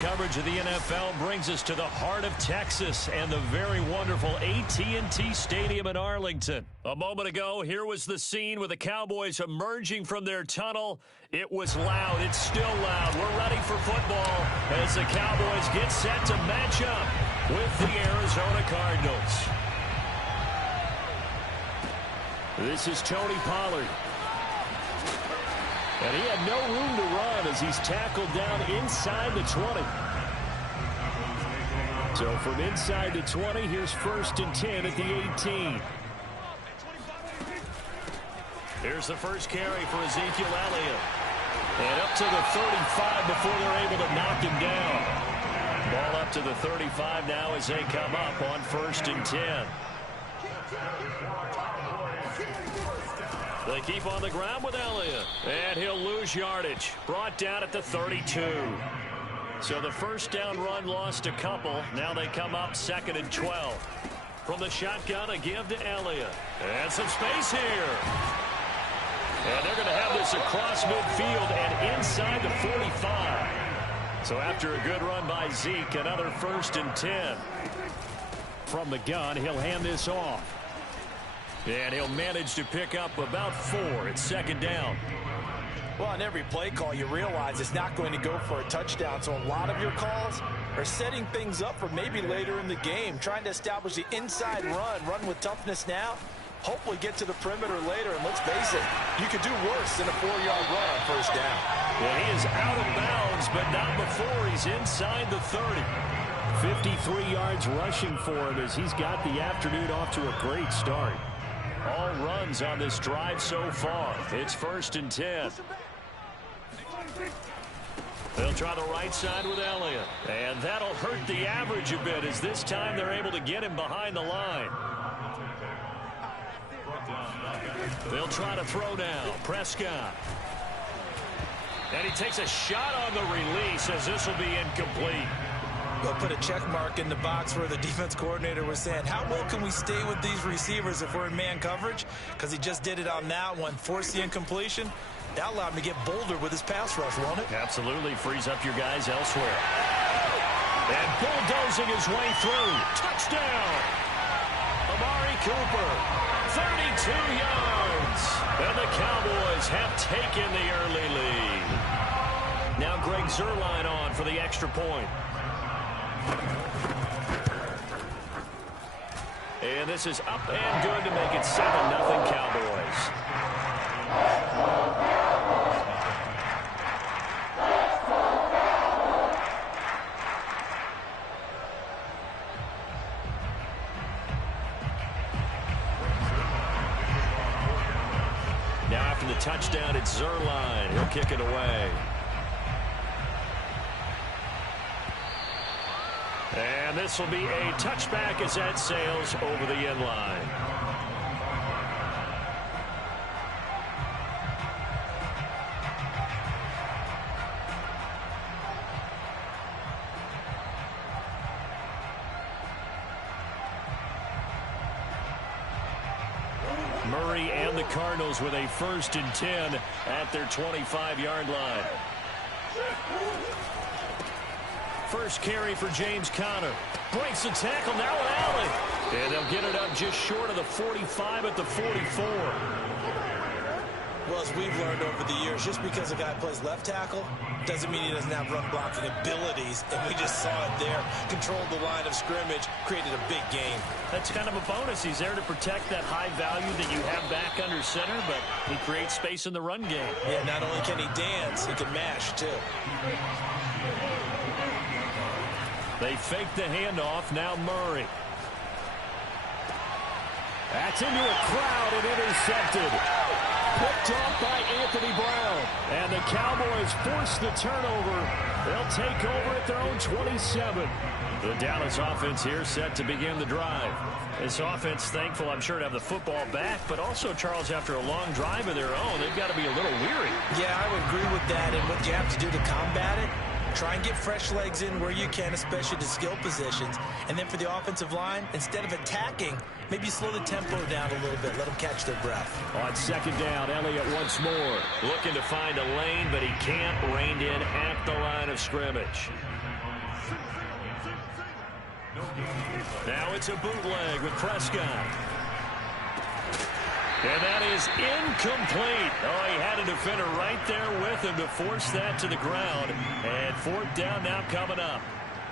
Coverage of the NFL brings us to the heart of Texas and the very wonderful AT&T Stadium in Arlington. A moment ago, here was the scene with the Cowboys emerging from their tunnel. It was loud. It's still loud. We're ready for football as the Cowboys get set to match up with the Arizona Cardinals. This is Tony Pollard. And he had no room to run as he's tackled down inside the 20. So from inside the 20, here's 1st and 10 at the 18. Here's the first carry for Ezekiel Elliott. And up to the 35 before they're able to knock him down. Ball up to the 35 now as they come up on 1st and 10. They keep on the ground with Elliott. And he'll lose yardage. Brought down at the 32. So the first down run lost a couple. Now they come up 2nd and 12. From the shotgun, a give to Elliott. And some space here. And they're going to have this across midfield and inside the 45. So after a good run by Zeke, another 1st and 10. From the gun, he'll hand this off. And he'll manage to pick up about 4 at 2nd down. Well, on every play call, you realize it's not going to go for a touchdown. So a lot of your calls are setting things up for maybe later in the game, trying to establish the inside run with toughness now, hopefully get to the perimeter later. And let's face it, you could do worse than a 4-yard run on 1st down. Well, he is out of bounds, but not before he's inside the 30. 53 yards rushing for him as he's got the afternoon off to a great start. All runs on this drive so far. It's 1st and 10. They'll try the right side with Elliott. And that'll hurt the average a bit as this time they're able to get him behind the line. They'll try to throw now. Prescott. And he takes a shot on the release as this will be incomplete. They'll put a check mark in the box where the defense coordinator was saying, how well can we stay with these receivers if we're in man coverage? Because he just did it on that one, forced the incompletion. That allowed him to get bolder with his pass rush, won't it? Absolutely. Frees up your guys elsewhere. And bulldozing his way through. Touchdown! Amari Cooper, 32 yards. And the Cowboys have taken the early lead. Now Greg Zuerlein on for the extra point. And this is up and good to make it 7-0 Cowboys. Now after the touchdown, it's Zuerlein. He'll kick it away. And this will be a touchback as that sails over the end line. Murray and the Cardinals with a 1st and 10 at their 25-yard line. First carry for James Conner. Breaks the tackle, now an alley. And they'll get it up just short of the 45 at the 44. Well, as we've learned over the years, just because a guy plays left tackle doesn't mean he doesn't have run blocking abilities. And we just saw it there. Controlled the line of scrimmage, created a big game. That's kind of a bonus. He's there to protect that high value that you have back under center, but he creates space in the run game. Yeah, not only can he dance, he can mash, too. They fake the handoff. Now Murray. That's into a crowd and intercepted. Picked off by Anthony Brown. And the Cowboys force the turnover. They'll take over at their own 27. The Dallas offense here set to begin the drive. This offense thankful, I'm sure, to have the football back, but also, Charles, after a long drive of their own, they've got to be a little weary. Yeah, I would agree with that. And what you have to do to combat it, try and get fresh legs in where you can, especially to skill positions. And then for the offensive line, instead of attacking, maybe slow the tempo down a little bit. Let them catch their breath. On 2nd down, Elliott once more. Looking to find a lane, but he can't. Reined in at the line of scrimmage. Now it's a bootleg with Prescott. And that is incomplete. Oh, he had a defender right there with him to force that to the ground. And fourth down now coming up.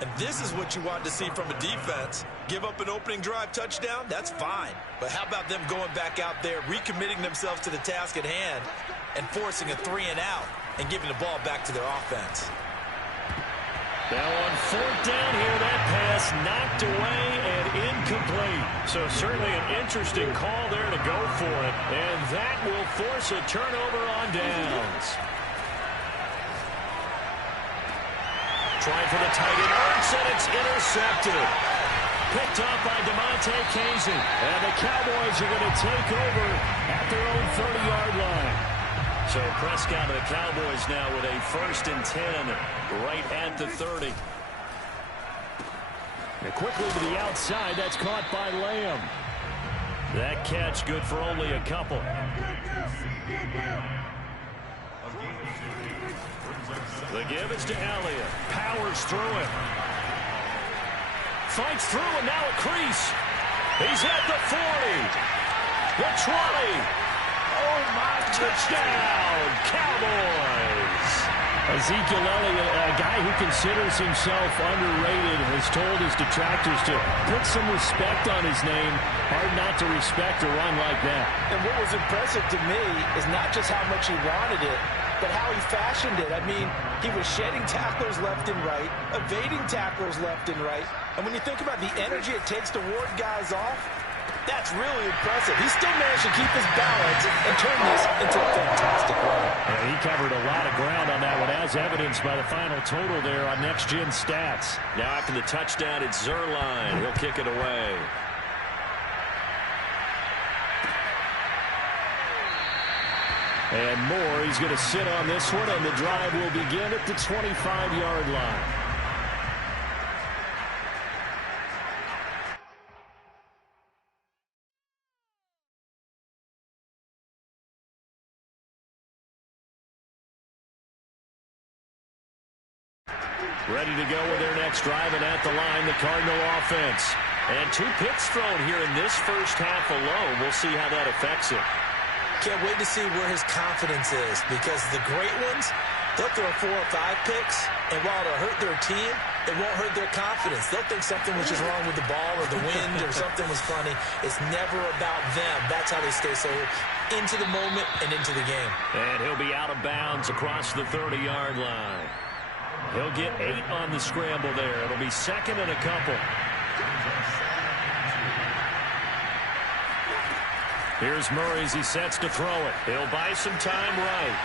And this is what you want to see from a defense. Give up an opening drive touchdown, that's fine. But how about them going back out there, recommitting themselves to the task at hand, and forcing a 3 and out, and giving the ball back to their offense. Now on fourth down here, that pass knocked away and incomplete. So certainly an interesting call there to go for it. And that will force a turnover on downs. Trying for the tight end, and it's intercepted. Picked up by DeMonte Casey. And the Cowboys are going to take over at their own 30-yard line. So Prescott and the Cowboys now with a 1st and 10 right at the 30. And quickly to the outside, that's caught by Lamb. That catch good for only a couple. The give is to Elliott. Powers through it. Fights through and now a crease. He's at the 40. The 20. Oh, my, touchdown, Cowboys. Ezekiel Elliott, a guy who considers himself underrated, has told his detractors to put some respect on his name. Hard not to respect a run like that. And what was impressive to me is not just how much he wanted it, but how he fashioned it. I mean, he was shedding tacklers left and right, evading tacklers left and right. And when you think about the energy it takes to ward guys off, that's really impressive. He still managed to keep his balance and turn this into a fantastic run. Yeah, he covered a lot of ground on that one, as evidenced by the final total there on Next Gen Stats. Now after the touchdown, it's Zerline. He'll kick it away. And Moore, he's going to sit on this one, and the drive will begin at the 25-yard line. Ready to go with their next drive, and at the line, the Cardinal offense. And 2 picks thrown here in this first half alone. We'll see how that affects it. Can't wait to see where his confidence is, because the great ones, they'll throw 4 or 5 picks, and while it'll hurt their team, it won't hurt their confidence. They'll think something was just wrong with the ball or the wind or something was funny. It's never about them. That's how they stay so into the moment and into the game. And he'll be out of bounds across the 30-yard line. He'll get 8 on the scramble there. It'll be 2nd and a couple. Here's Murray as he sets to throw it. He'll buy some time right.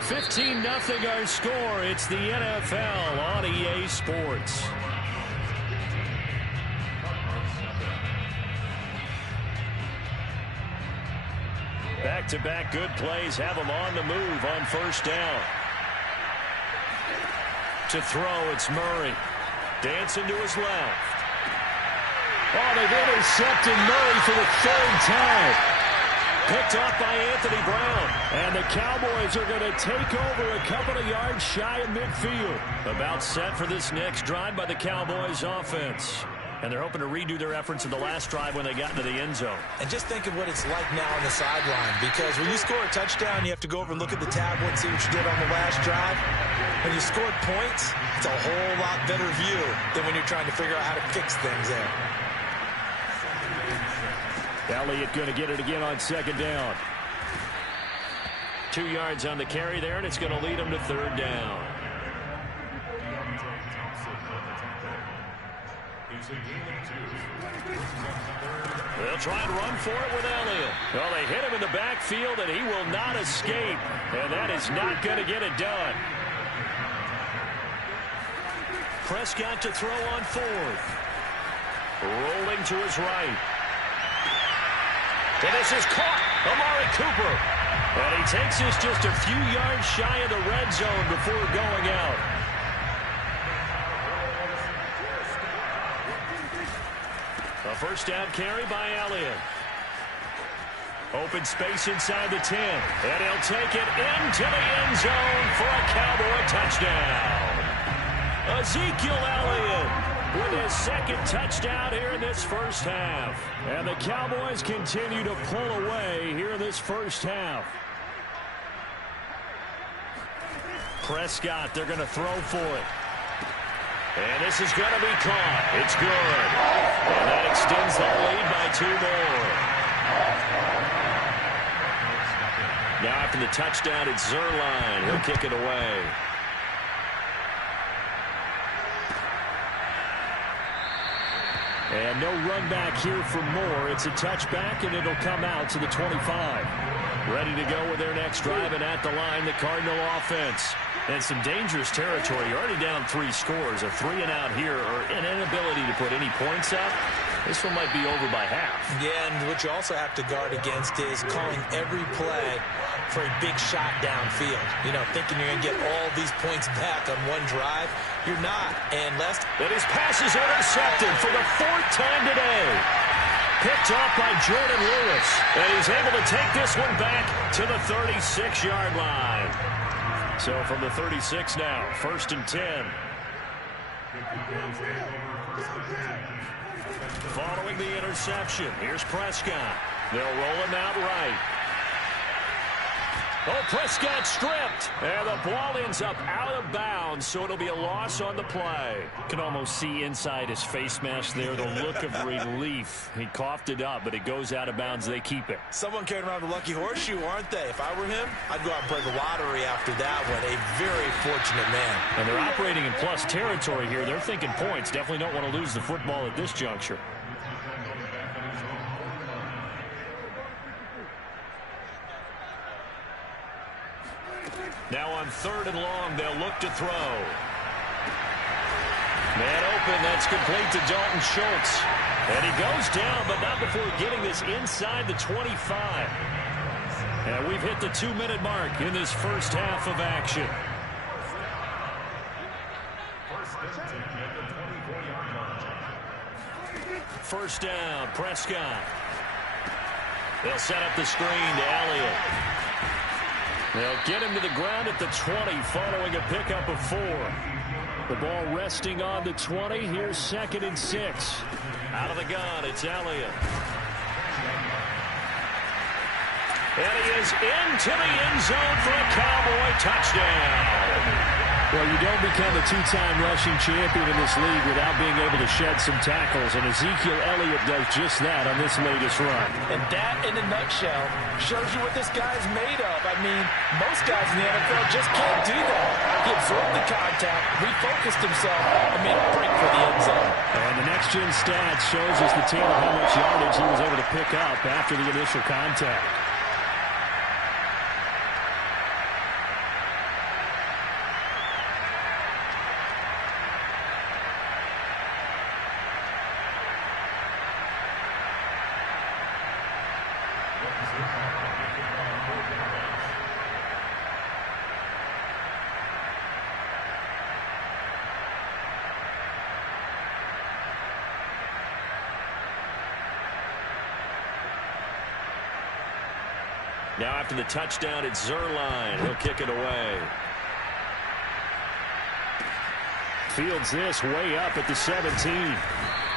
$15-0 our score. It's the NFL on EA Sports. Back-to-back good plays have them on the move on first down. To throw, it's Murray. Dancing to his left. Oh, they've intercepted Murray for the 3rd time. Picked off by Anthony Brown. And the Cowboys are going to take over a couple of yards shy of midfield. About set for this next drive by the Cowboys offense. And they're hoping to redo their efforts in the last drive when they got into the end zone. And just think of what it's like now on the sideline, because when you score a touchdown, you have to go over and look at the tablet and see what you did on the last drive. When you scored points, it's a whole lot better view than when you're trying to figure out how to fix things there. Elliott going to get it again on 2nd down. 2 yards on the carry there, and it's going to lead him to 3rd down. They'll try and run for it with Elliott. Well, they hit him in the backfield, and he will not escape. And that is not going to get it done. Prescott to throw on 4th. Rolling to his right. And this is caught. Amari Cooper. And he takes this just a few yards shy of the red zone before going out. A first down carry by Elliott. Open space inside the 10. And he'll take it into the end zone for a Cowboy touchdown. Ezekiel Elliott with his second touchdown here in this first half. And the Cowboys continue to pull away here in this first half. Prescott, they're going to throw for it. And this is going to be caught. It's good. And that extends their lead by 2 more. Now after the touchdown, it's Zuerlein. He'll kick it away. And no run back here for Moore. It's a touchback, and it'll come out to the 25. Ready to go with their next drive, and at the line, the Cardinal offense. And some dangerous territory. You're already down 3 scores. A 3-and-out here, or an inability to put any points up. This one might be over by half. Yeah, and what you also have to guard against is calling every play for a big shot downfield. You know, thinking you're going to get all these points back on one drive. You're not. And his pass is intercepted for the 4th time today. Picked up by Jordan Lewis. And he's able to take this one back to the 36-yard line. So from the 36 now, 1st and 10. Following the interception, here's Prescott. They'll roll him out right. Oh, Prescott stripped. And the ball ends up out of bounds, so it'll be a loss on the play. You can almost see inside his face mask there the look of relief. He coughed it up, but it goes out of bounds. They keep it. Someone carrying around the lucky horseshoe, aren't they? If I were him, I'd go out and play the lottery after that one. A very fortunate man. And they're operating in plus territory here. They're thinking points. Definitely don't want to lose the football at this juncture. Now on 3rd and long, they'll look to throw. Man open, that's complete to Dalton Schultz. And he goes down, but not before getting this inside the 25. And we've hit the 2-minute mark in this first half of action. First down, Prescott. They'll set up the screen to Elliott. They'll get him to the ground at the 20 following a pickup of 4. The ball resting on the 20. Here's 2nd and 6. Out of the gun, it's Elliott. And he is into the end zone for a Cowboy touchdown. Well, you don't become a 2-time rushing champion in this league without being able to shed some tackles, and Ezekiel Elliott does just that on this latest run. And that, in a nutshell, shows you what this guy's made of. I mean, most guys in the NFL just can't do that. He absorbed the contact, refocused himself, and made a break for the end zone. And the next-gen stats shows us the tale of how much yardage he was able to pick up after the initial contact. Now after the touchdown, it's Zuerlein. He'll kick it away. Fields this way up at the 17.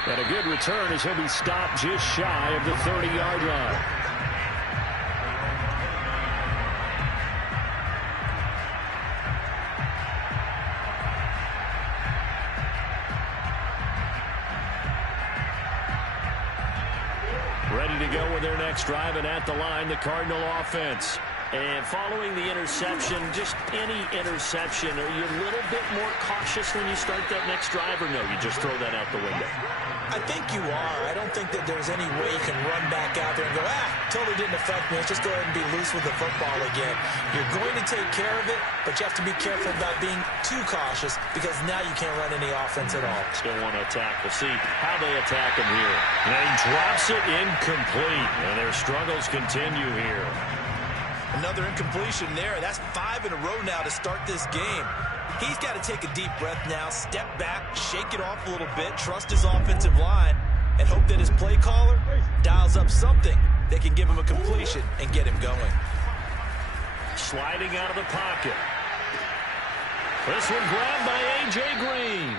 And a good return as he'll be stopped just shy of the 30-yard line. Ready to go with their next drive, and at the line, the Cardinal offense. And following the interception, just any interception, are you a little bit more cautious when you start that next drive, or no, you just throw that out the window? I think you are. I don't think that there's any way you can run back out there and go, totally didn't affect me. Let's just go ahead and be loose with the football again. You're going to take care of it, but you have to be careful about being too cautious because now you can't run any offense at all. Still want to attack. We'll see how they attack him here. And he drops it incomplete, and their struggles continue here. Another incompletion there. That's 5 in a row now to start this game. He's got to take a deep breath now, step back, shake it off a little bit, trust his offensive line, and hope that his play caller dials up something they can give him a completion and get him going. Sliding out of the pocket. This one grabbed by A.J. Green.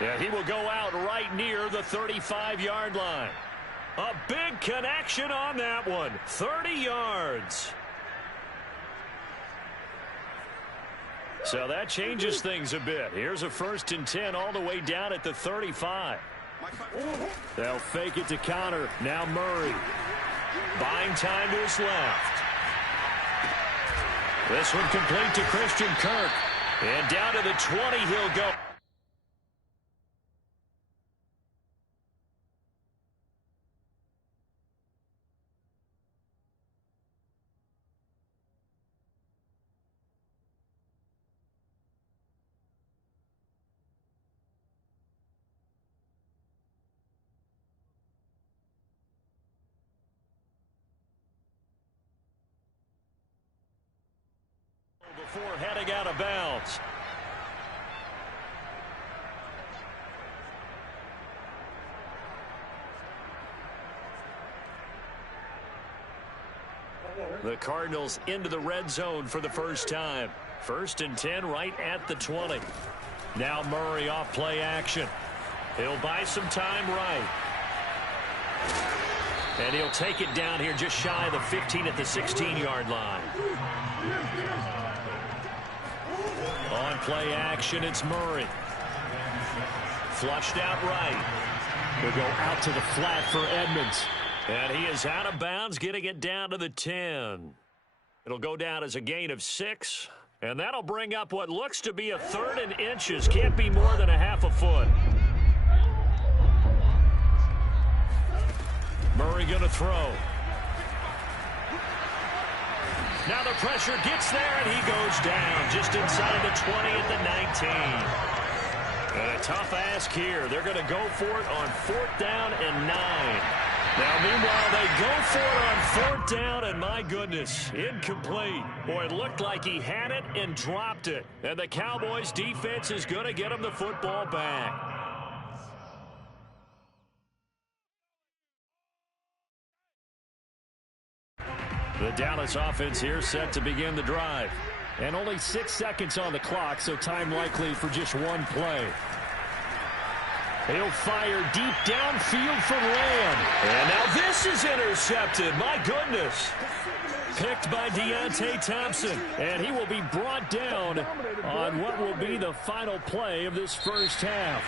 Yeah, he will go out right near the 35-yard line. A big connection on that one. 30 yards. So that changes things a bit. Here's a 1st and 10 all the way down at the 35. They'll fake it to counter. Now Murray. Buying time to his left. This one complete to Christian Kirk. And down to the 20 he'll go. Before heading out of bounds. The Cardinals into the red zone for the first time. 1st and 10 right at the 20. Now Murray off play action. He'll buy some time right. And he'll take it down here just shy of the 15 at the 16-yard line. On play action, it's Murray. Flushed out right. He'll go out to the flat for Edmonds. And he is out of bounds, getting it down to the 10. It'll go down as a gain of 6. And that'll bring up what looks to be a 3rd and inches. Can't be more than a half a foot. Murray going to throw. Now the pressure gets there, and he goes down just inside the 20 at the 19. And a tough ask here. They're going to go for it on 4th down and 9. Now, meanwhile, they go for it on 4th down, and my goodness, incomplete. Boy, it looked like he had it and dropped it. And the Cowboys' defense is going to get him the football back. The Dallas offense here set to begin the drive. And only 6 seconds on the clock, so time likely for just one play. He'll fire deep downfield for Lamb. And now this is intercepted. My goodness. Picked by Deontay Thompson. And he will be brought down on what will be the final play of this first half.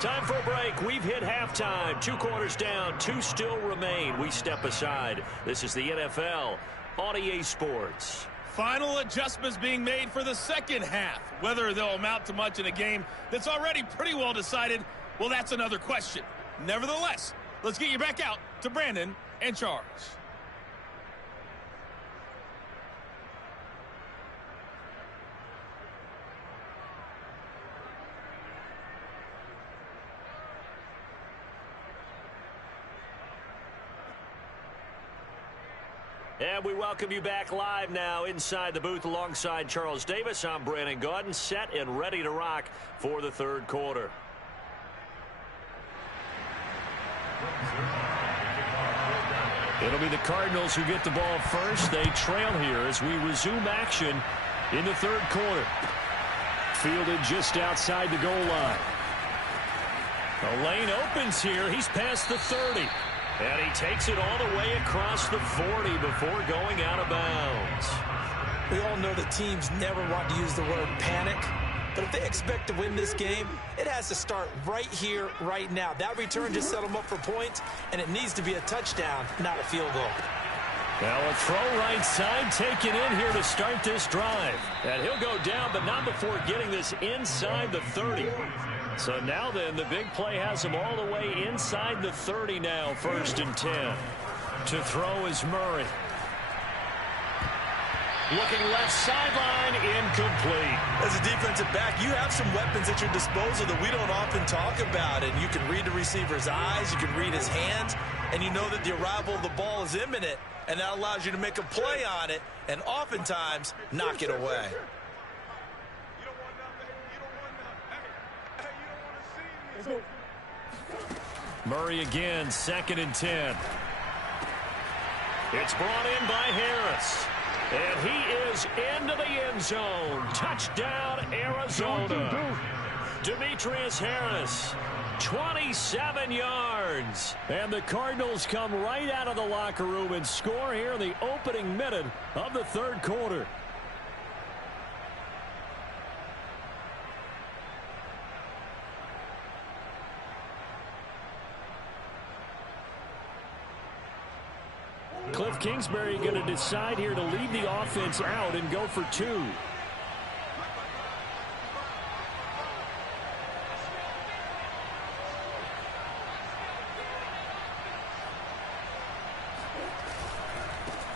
Time for a break. We've hit halftime. 2 quarters down. 2 still remain. We step aside. This is the NFL on EA Sports. Final adjustments being made for the second half. Whether they'll amount to much in a game that's already pretty well decided, well, that's another question. Nevertheless, let's get you back out to Brandon and Charles. And we welcome you back live now inside the booth alongside Charles Davis. I'm Brandon Gaudin, set and ready to rock for the third quarter. It'll be the Cardinals who get the ball first. They trail here as we resume action in the third quarter. Fielded just outside the goal line. The lane opens here. He's past the 30. And he takes it all the way across the 40 before going out of bounds. We all know that teams never want to use the word panic. But if they expect to win this game, it has to start right here, right now. That return just set them up for points, and it needs to be a touchdown, not a field goal. Now a throw right side taken in here to start this drive. And he'll go down, but not before getting this inside the 30. So now then, the big play has him all the way inside the 30 now, 1st and 10. To throw is Murray. Looking left sideline, incomplete. As a defensive back, you have some weapons at your disposal that we don't often talk about. And you can read the receiver's eyes, you can read his hands, and you know that the arrival of the ball is imminent. And that allows you to make a play on it and oftentimes knock it away. Murray again, 2nd and 10. It's brought in by Harris. And he is into the end zone. Touchdown, Arizona. Demetrius Harris, 27 yards. And the Cardinals come right out of the locker room and score here in the opening minute of the third quarter. Cliff Kingsbury going to decide here to leave the offense out and go for two.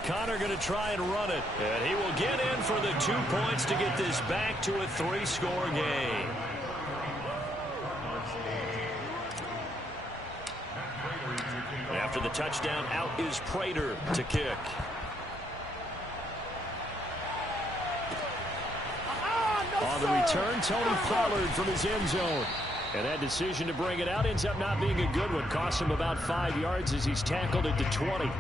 Connor going to try and run it. And he will get in for the 2 points to get this back to a 3-score game. After the touchdown, out is Prater to kick. On the return, Tony Pollard from his end zone. And that decision to bring it out ends up not being a good one. Cost him about 5 yards as he's tackled at the 20.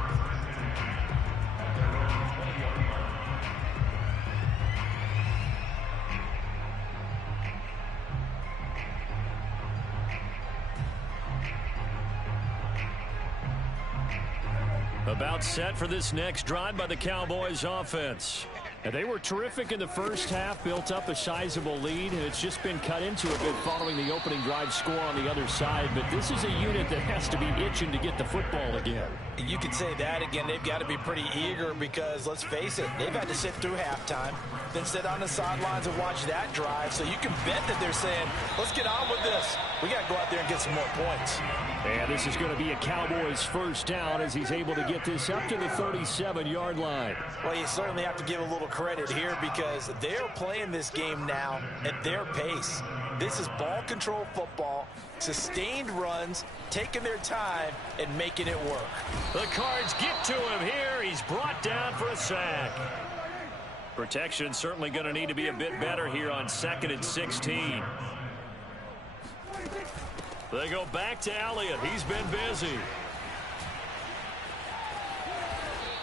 About set for this next drive by the Cowboys offense. And they were terrific in the first half, built up a sizable lead, and it's just been cut into a bit following the opening drive score on the other side. But this is a unit that has to be itching to get the football again. You can say that again. They've got to be pretty eager because, let's face it, they've had to sit through halftime, then sit on the sidelines and watch that drive. So you can bet that they're saying, let's get on with this. We got to go out there and get some more points. And this is going to be a Cowboys first down as he's able to get this up to the 37-yard line. Well, you certainly have to give a little credit here because they're playing this game now at their pace. This is ball control football, sustained runs, taking their time and making it work. The Cards get to him here. He's brought down for a sack. Protection certainly going to need to be a bit better here on 2nd and 16. They go back to Elliott. He's been busy.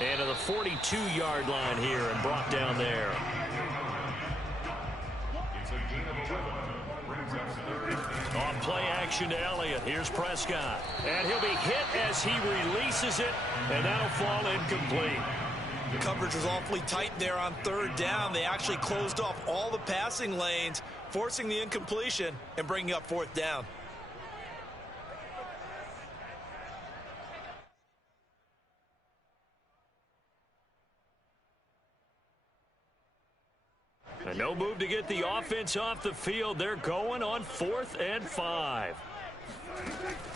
And to the 42-yard line here and brought down there. On play action to Elliott. Here's Prescott. And he'll be hit as he releases it, and that'll fall incomplete. The coverage was awfully tight there on 3rd down. They actually closed off all the passing lanes, forcing the incompletion and bringing up 4th down. And no move to get the offense off the field. They're going on 4th and 5.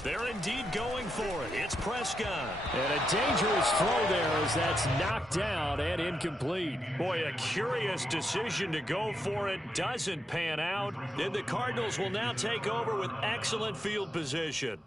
They're indeed going for it. It's Prescott. And a dangerous throw there as that's knocked down and incomplete. Boy, a curious decision to go for it. Doesn't pan out. And the Cardinals will now take over with excellent field position.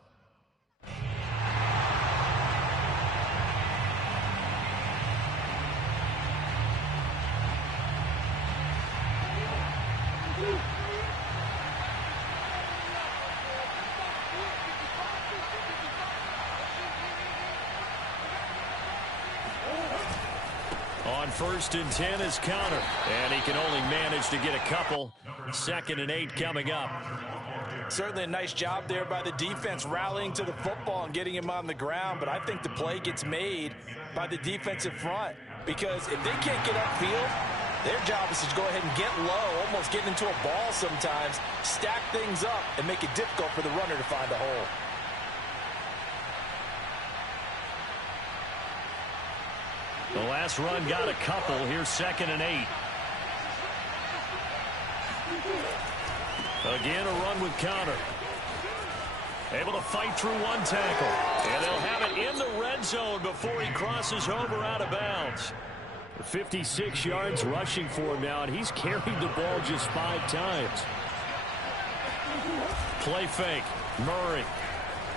On 1st and 10 is Connor. And he can only manage to get a couple. 2nd and 8 coming up. Certainly a nice job there by the defense rallying to the football and getting him on the ground. But I think the play gets made by the defensive front. Because if they can't get upfield, their job is to go ahead and get low, almost getting into a ball sometimes, stack things up, and make it difficult for the runner to find a hole. The last run got a couple. Here's 2nd and 8. Again, a run with Connor. Able to fight through one tackle. And they'll have it in the red zone before he crosses over out of bounds. 56 yards rushing for him now, and he's carried the ball just 5 times. Play fake. Murray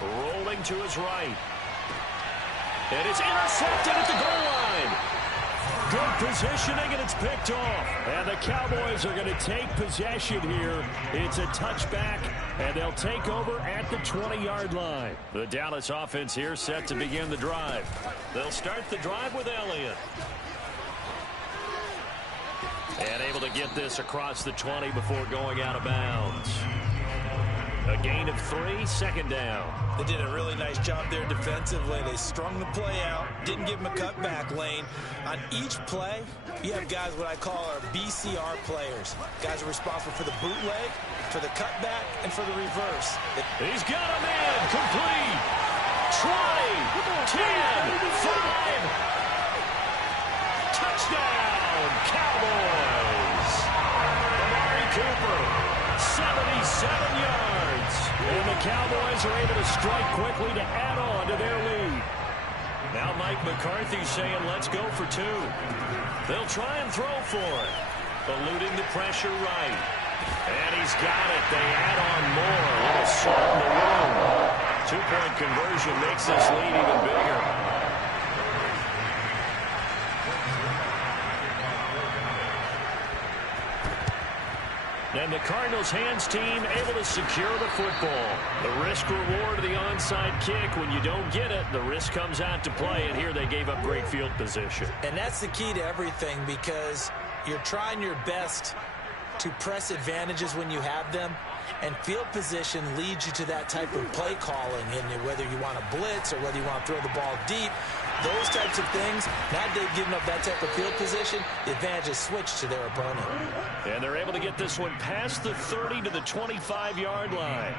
rolling to his right. And it's intercepted at the goal line. Good positioning, and it's picked off. And the Cowboys are going to take possession here. It's a touchback, and they'll take over at the 20-yard line. The Dallas offense here set to begin the drive. They'll start the drive with Elliott. And able to get this across the 20 before going out of bounds. A gain of 3, second down. They did a really nice job there defensively. They strung the play out, didn't give them a cutback lane. On each play, you have guys what I call our BCR players. Guys are responsible for the bootleg, for the cutback, and for the reverse. He's got him in. Complete. 20, 10, 5. Touchdown, Cowboys. Amari Cooper, 77 yards. And the Cowboys are able to strike quickly to add on to their lead. Now Mike McCarthy saying, let's go for 2. They'll try and throw for it. Eluding the pressure right. And he's got it. They add on more. A little salt in the wound. 2-point conversion makes this lead even bigger. And the Cardinals hands team able to secure the football. The risk reward of the onside kick. When you don't get it, the risk comes out to play. And here they gave up great field position. And that's the key to everything, because you're trying your best to press advantages when you have them. And field position leads you to that type of play calling. And whether you want to blitz or whether you want to throw the ball deep, those types of things, now they've given up that type of field position, the advantage is switched to their opponent. And they're able to get this one past the 30 to the 25-yard line.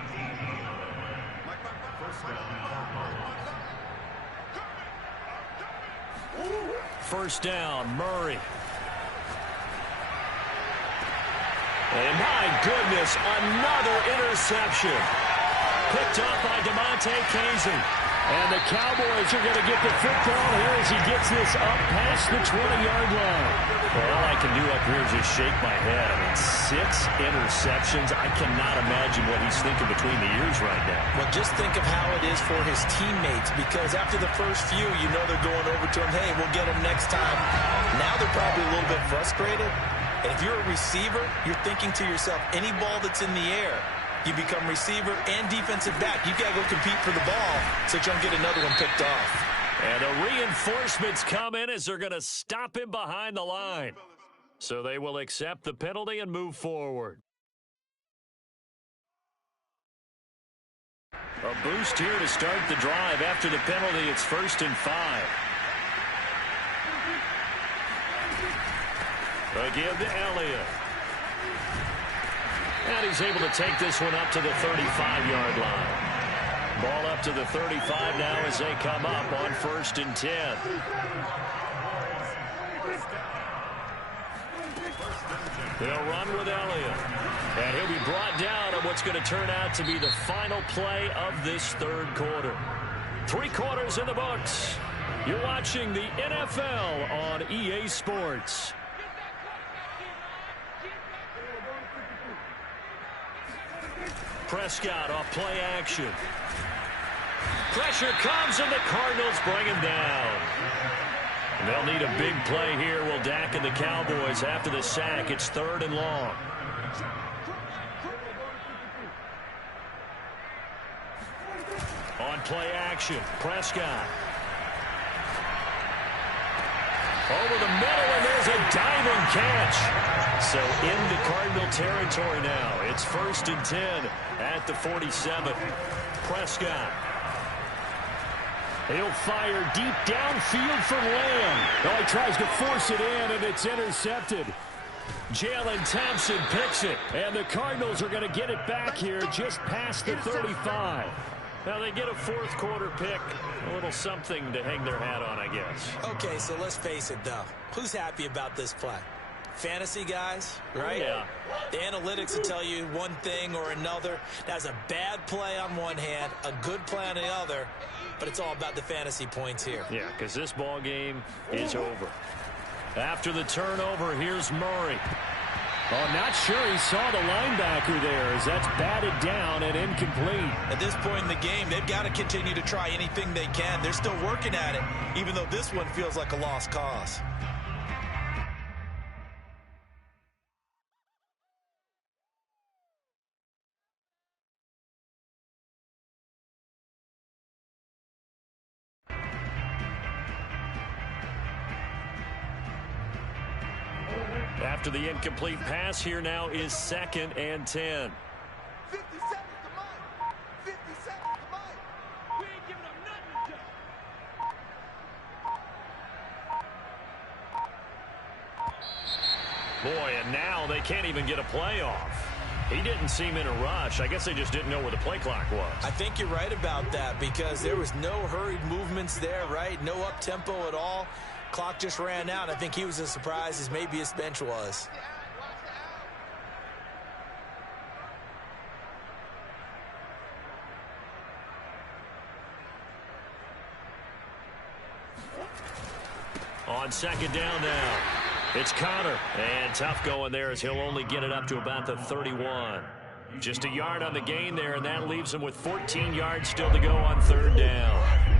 First down, Murray. And my goodness, another interception. Picked up by DeMonte Casey. And the Cowboys are going to get the football here as he gets this up past the 20-yard line. Well, all I can do up here is just shake my head. I mean, 6 interceptions. I cannot imagine what he's thinking between the ears right now. Well, just think of how it is for his teammates, because after the first few, you know they're going over to him, hey, we'll get him next time. Now they're probably a little bit frustrated. And if you're a receiver, you're thinking to yourself, any ball that's in the air, you become receiver and defensive back. You've got to go compete for the ball so you don't get another one picked off. And the reinforcements come in as they're going to stop him behind the line. So they will accept the penalty and move forward. A boost here to start the drive. After the penalty, it's 1st and 5. Again to Elliott. And he's able to take this one up to the 35-yard line. Ball up to the 35 now as they come up on 1st and 10. They'll run with Elliott. And he'll be brought down on what's going to turn out to be the final play of this 3rd quarter. 3 quarters in the books. You're watching the NFL on EA Sports. Prescott off play action. Pressure comes, and the Cardinals bring him down. They'll need a big play here. Will Dak and the Cowboys after the sack. It's 3rd and long. On play action, Prescott. Over the middle, and there's a diving catch. So into Cardinal territory now. It's 1st and 10 at the 47. Prescott. He'll fire deep downfield for Lamb. Oh, he tries to force it in, and it's intercepted. Jalen Thompson picks it, and the Cardinals are going to get it back here just past the 35. Now they get a 4th quarter pick, a little something to hang their hat on, I guess. Okay, so let's face it, though. Who's happy about this play? Fantasy guys, right? Yeah. The analytics will tell you one thing or another. That's a bad play on one hand, a good play on the other, but it's all about the fantasy points here. Yeah, because this ball game is over. After the turnover, here's Murray. Oh, not sure he saw the linebacker there as that's batted down and incomplete. At this point in the game, they've got to continue to try anything they can. They're still working at it, even though this one feels like a lost cause. After the incomplete pass, here now is 2nd and 10. 50 seconds to Mike. 50 seconds to Mike. We ain't giving up nothing to Boy, and now they can't even get a play off. He didn't seem in a rush. I guess they just didn't know where the play clock was. I think you're right about that because there was no hurried movements there, right? No up-tempo at all. Clock just ran out. I think he was as surprised as maybe his bench was. On 2nd down now, it's Connor. And tough going there as he'll only get it up to about the 31. Just a yard on the gain there, and that leaves him with 14 yards still to go on 3rd down.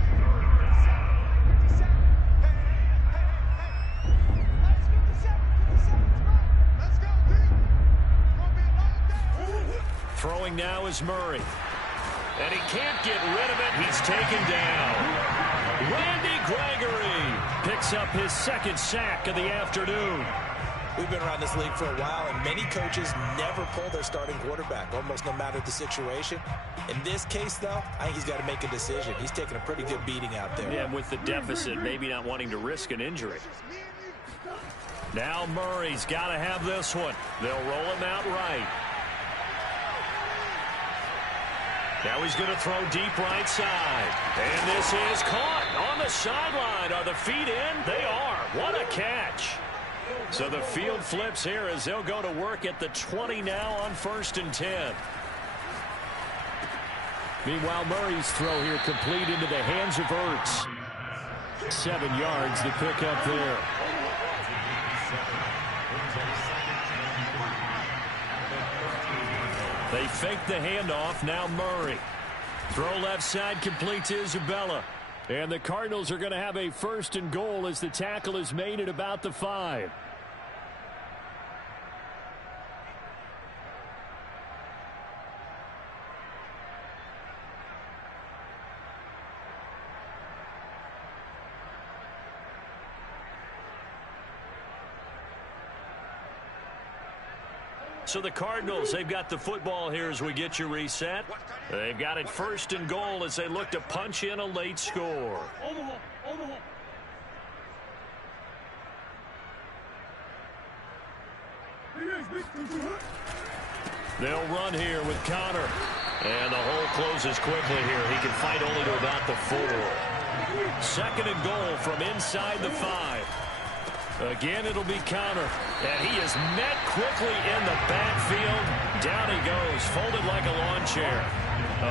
Throwing now is Murray. And he can't get rid of it. He's taken down. Randy Gregory picks up his 2nd sack of the afternoon. We've been around this league for a while, and many coaches never pull their starting quarterback, almost no matter the situation. In this case, though, I think he's got to make a decision. He's taking a pretty good beating out there. Yeah, with the deficit, maybe not wanting to risk an injury. Now Murray's got to have this one. They'll roll him out right. Now he's going to throw deep right side. And this is caught on the sideline. Are the feet in? They are. What a catch. So the field flips here as they'll go to work at the 20 now on 1st and 10. Meanwhile, Murray's throw here complete into the hands of Ertz. 7 yards to pick up there. They fake the handoff. Now Murray. Throw left side complete to Isabella. And the Cardinals are going to have a 1st and goal as the tackle is made at about the 5. So the Cardinals, they've got the football here as we get you reset. They've got it 1st and goal as they look to punch in a late score. They'll run here with Connor. And the hole closes quickly here. He can fight only to about the 4. 2nd and goal from inside the 5. Again, it'll be Connor. And he is met quickly in the backfield. Down he goes, folded like a lawn chair.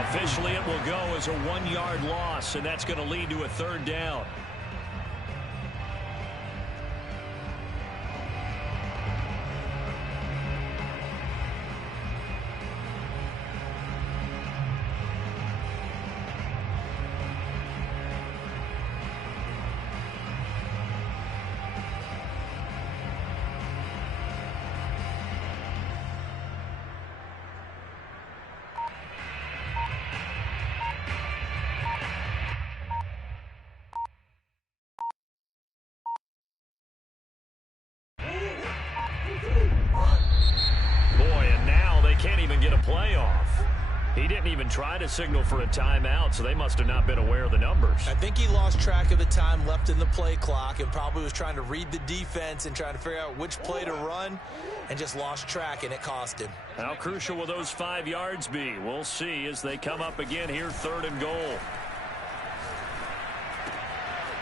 Officially, it will go as a 1-yard loss, and that's going to lead to a 3rd down. Can't even get a playoff. He didn't even try to signal for a timeout, so they must have not been aware of the numbers. I think he lost track of the time left in the play clock and probably was trying to read the defense and trying to figure out which play to run and just lost track, and it cost him. How crucial will those 5 yards be? We'll see as they come up again here, 3rd and goal.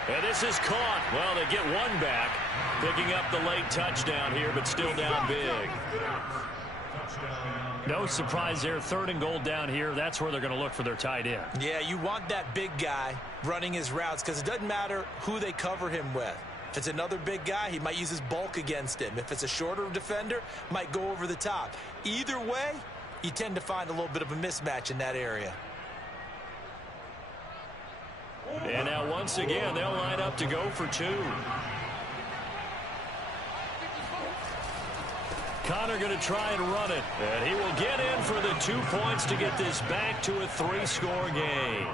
And this is caught. Well, they get one back, picking up the late touchdown here, but still down big. No surprise there. 3rd and goal down here. That's where they're going to look for their tight end. Yeah, you want that big guy running his routes because it doesn't matter who they cover him with. If it's another big guy, he might use his bulk against him. If it's a shorter defender, might go over the top. Either way, you tend to find a little bit of a mismatch in that area. And now once again, they'll line up to go for 2. Connor going to try and run it. And he will get in for the 2 points to get this back to a 3-score game.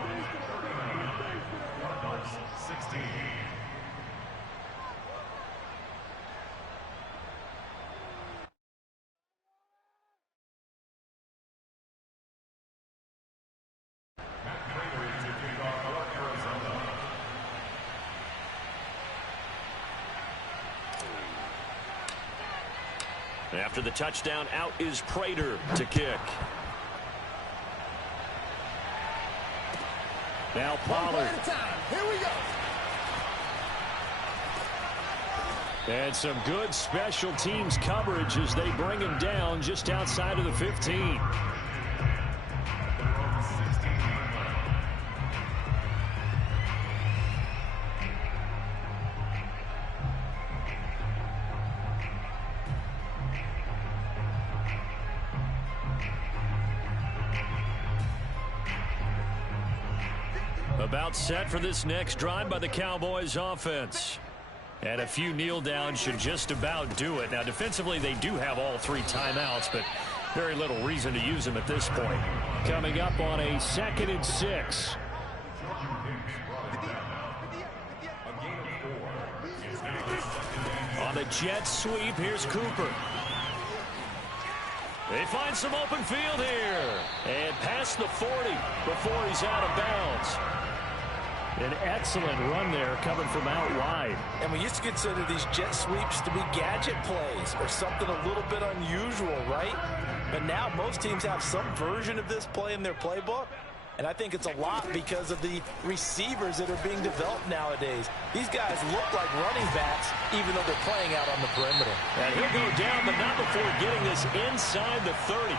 After the touchdown, out is Prater to kick. Now Pollard. Here we go. And some good special teams coverage as they bring him down just outside of the 15. About set for this next drive by the Cowboys offense. And a few kneel downs should just about do it. Now defensively they do have all 3 timeouts, but very little reason to use them at this point. Coming up on a 2nd and 6. On the jet sweep, here's Cooper. They find some open field here. And past the 40 before he's out of bounds. An excellent run there coming from out wide. And we used to consider these jet sweeps to be gadget plays or something a little bit unusual, right? But now most teams have some version of this play in their playbook. And I think it's a lot because of the receivers that are being developed nowadays. These guys look like running backs even though they're playing out on the perimeter. And he'll go down, but not before getting this inside the 30.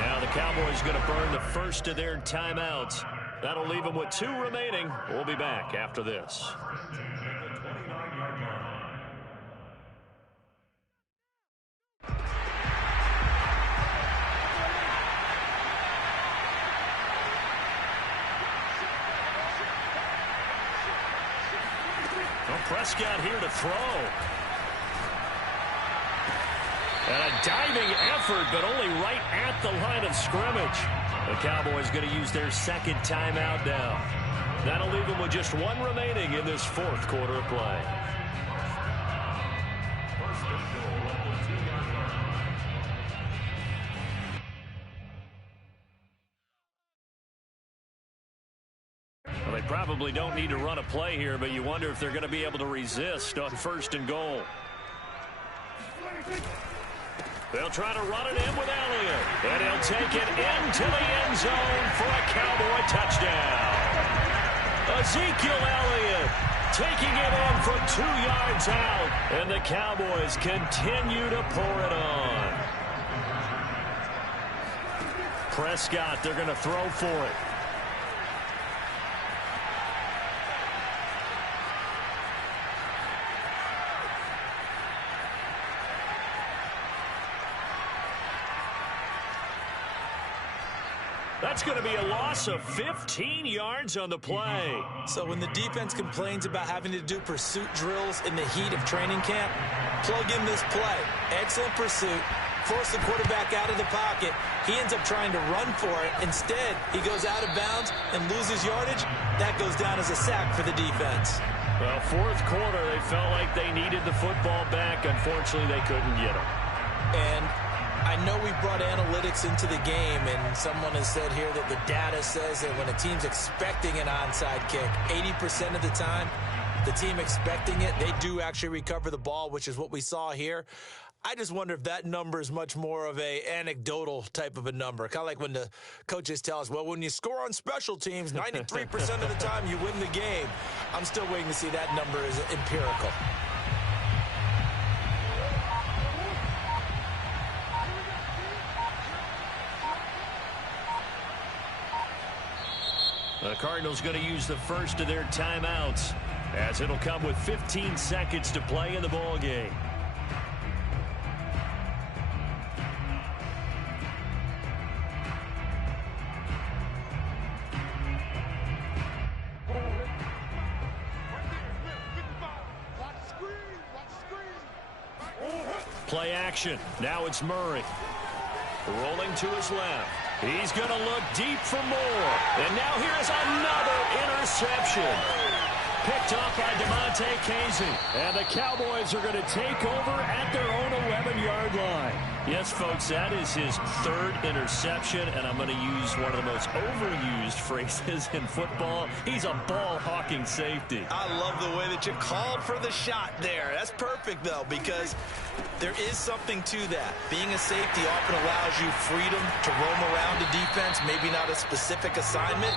Now the Cowboys going to burn the first of their timeouts. That'll leave them with 2 remaining. We'll be back after this. Well, Prescott here to throw. And a diving effort, but only right at the line of scrimmage. The Cowboys going to use their 2nd timeout now. That'll leave them with just 1 remaining in this 4th quarter of play. Well, they probably don't need to run a play here, but you wonder if they're going to be able to resist on 1st and goal. They'll try to run it in with Elliott. And he'll take it into the end zone for a Cowboy touchdown. Ezekiel Elliott taking it in from 2 yards out. And the Cowboys continue to pour it on. Prescott, they're going to throw for it. That's going to be a loss of 15 yards on the play. So when the defense complains about having to do pursuit drills in the heat of training camp, plug in this play. Excellent pursuit. Force the quarterback out of the pocket. He ends up trying to run for it. Instead, he goes out of bounds and loses yardage. That goes down as a sack for the defense. Well, 4th quarter, they felt like they needed the football back. Unfortunately, they couldn't get it. And I know we brought analytics into the game, and someone has said here that the data says that when a team's expecting an onside kick, 80% of the time, the team expecting it, they do actually recover the ball, which is what we saw here. I just wonder if that number is much more of a anecdotal type of a number. Kind of like when the coaches tell us, well, when you score on special teams, 93% of the time you win the game. I'm still waiting to see that number is empirical. The Cardinals going to use the first of their timeouts, as it'll come with 15 seconds to play in the ball game. Play action. Now it's Murray. Rolling to his left. He's going to look deep for more. And now here's another interception. Picked up by DeMonte Casey. And the Cowboys are going to take over at their own 11-yard line. Yes, folks, that is his 3rd interception, and I'm going to use one of the most overused phrases in football. He's a ball-hawking safety. I love the way that you called for the shot there. That's perfect, though, because There is something to that. Being a safety often allows you freedom to roam around the defense, maybe not a specific assignment.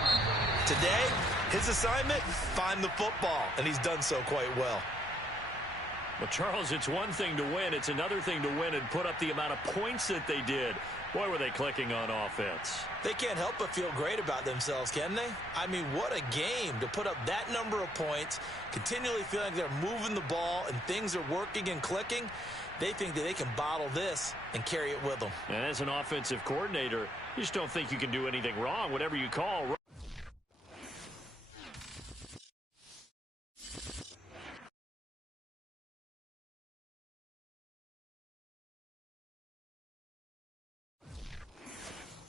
Today, his assignment, find the football, and he's done so quite well. Well, Charles, it's one thing to win. It's another thing to win and put up the amount of points that they did. Boy, were they clicking on offense. They can't help but feel great about themselves, can they? I mean, what a game to put up that number of points, continually feeling they're moving the ball and things are working and clicking. They think that they can bottle this and carry it with them. And as an offensive coordinator, you just don't think you can do anything wrong. Whatever you call.